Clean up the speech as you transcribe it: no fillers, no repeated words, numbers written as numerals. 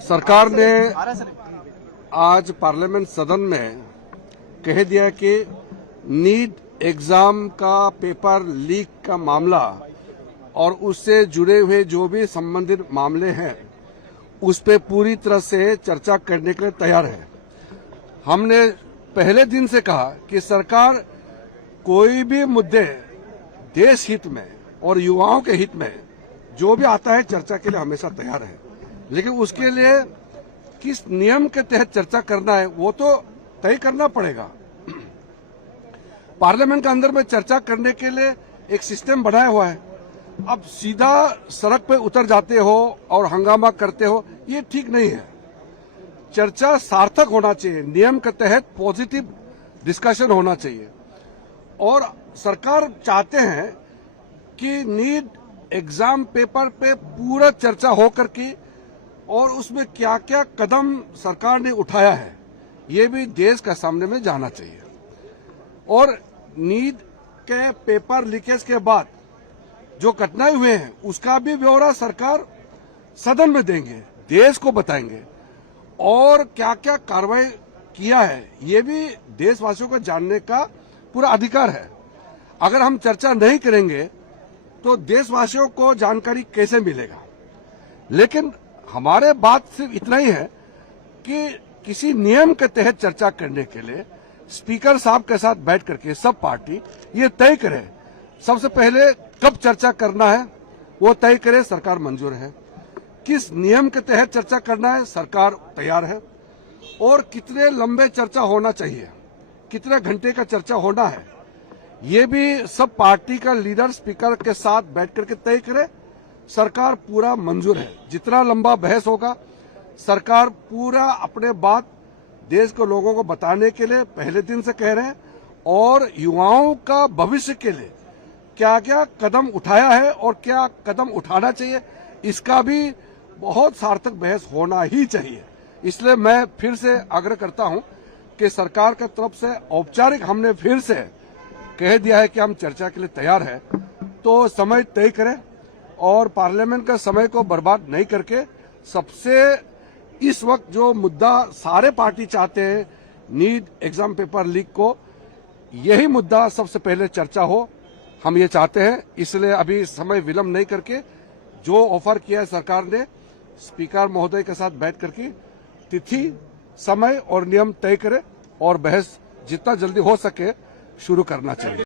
सरकार ने आज पार्लियामेंट सदन में कह दिया कि नीट एग्जाम का पेपर लीक का मामला और उससे जुड़े हुए जो भी संबंधित मामले हैं उस पे पूरी तरह से चर्चा करने के लिए तैयार है। हमने पहले दिन से कहा कि सरकार कोई भी मुद्दे देश हित में और युवाओं के हित में जो भी आता है चर्चा के लिए हमेशा तैयार है, लेकिन उसके लिए किस नियम के तहत चर्चा करना है वो तो तय करना पड़ेगा। पार्लियामेंट के अंदर में चर्चा करने के लिए एक सिस्टम बनाया हुआ है। अब सीधा सड़क पे उतर जाते हो और हंगामा करते हो, ये ठीक नहीं है। चर्चा सार्थक होना चाहिए, नियम के तहत पॉजिटिव डिस्कशन होना चाहिए। और सरकार चाहते हैं कि नीट एग्जाम पेपर पे पूरा चर्चा हो करके और उसमें क्या क्या कदम सरकार ने उठाया है ये भी देश के सामने में जाना चाहिए। और नीट के पेपर लीकेज के बाद जो घटनाएं हुए हैं उसका भी ब्यौरा सरकार सदन में देंगे, देश को बताएंगे और क्या क्या कार्रवाई किया है ये भी देशवासियों को जानने का पूरा अधिकार है। अगर हम चर्चा नहीं करेंगे तो देशवासियों को जानकारी कैसे मिलेगा। लेकिन हमारे बात सिर्फ इतना ही है कि किसी नियम के तहत चर्चा करने के लिए स्पीकर साहब के साथ बैठ करके सब पार्टी ये तय करे, सबसे पहले कब चर्चा करना है वो तय करे, सरकार मंजूर है। किस नियम के तहत चर्चा करना है सरकार तैयार है। और कितने लंबे चर्चा होना चाहिए, कितने घंटे का चर्चा होना है ये भी सब पार्टी का लीडर स्पीकर के साथ बैठ करके तय करे, सरकार पूरा मंजूर है। जितना लंबा बहस होगा सरकार पूरा अपने बात देश के लोगों को बताने के लिए पहले दिन से कह रहे हैं और युवाओं का भविष्य के लिए क्या क्या कदम उठाया है और क्या कदम उठाना चाहिए इसका भी बहुत सार्थक बहस होना ही चाहिए। इसलिए मैं फिर से आग्रह करता हूं कि सरकार की तरफ से औपचारिक हमने फिर से कह दिया है कि हम चर्चा के लिए तैयार है, तो समय तय करें और पार्लियामेंट का समय को बर्बाद नहीं करके सबसे इस वक्त जो मुद्दा सारे पार्टी चाहते हैं नीट एग्जाम पेपर लीक को, यही मुद्दा सबसे पहले चर्चा हो, हम ये चाहते हैं। इसलिए अभी समय विलंब नहीं करके जो ऑफर किया है सरकार ने स्पीकर महोदय के साथ बैठ करके तिथि, समय और नियम तय करे और बहस जितना जल्दी हो सके शुरू करना चाहिए।